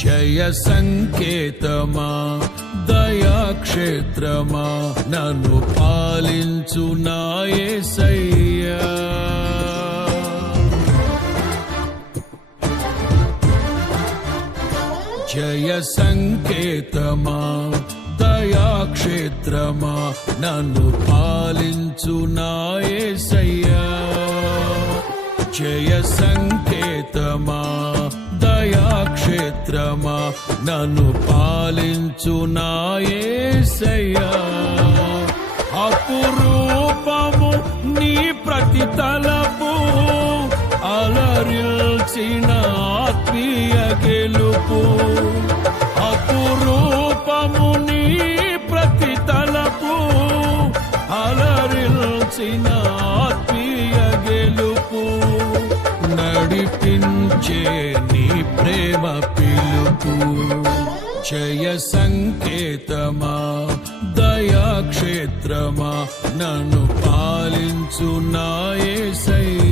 జయ సంకేతమా దయాక్షేత్రమా నన్ను పాలించు నా యేసయ్యా. జయ సంకేతమా దయాక్షేత్రమా నన్ను పాలించు నా యేసయ్యా. జయ సంకేతమా దయాక్షేత్రమా నన్ను పాలించు నా యేసయ్యా. అపురూపము నీ ప్రతి తలపు అలరిల్చిన ఆత్మీయ గెలుపు. అపురూపము నీ ప్రతి తలపు అలరిల్చిన ఆత్మీయ గెలుపు. నడిపించే నీ ప్రేమ పిలుపు. జయ సంకేతమా దయాక్షేత్రమా నన్ను పాలించు నా యేసయ్యా.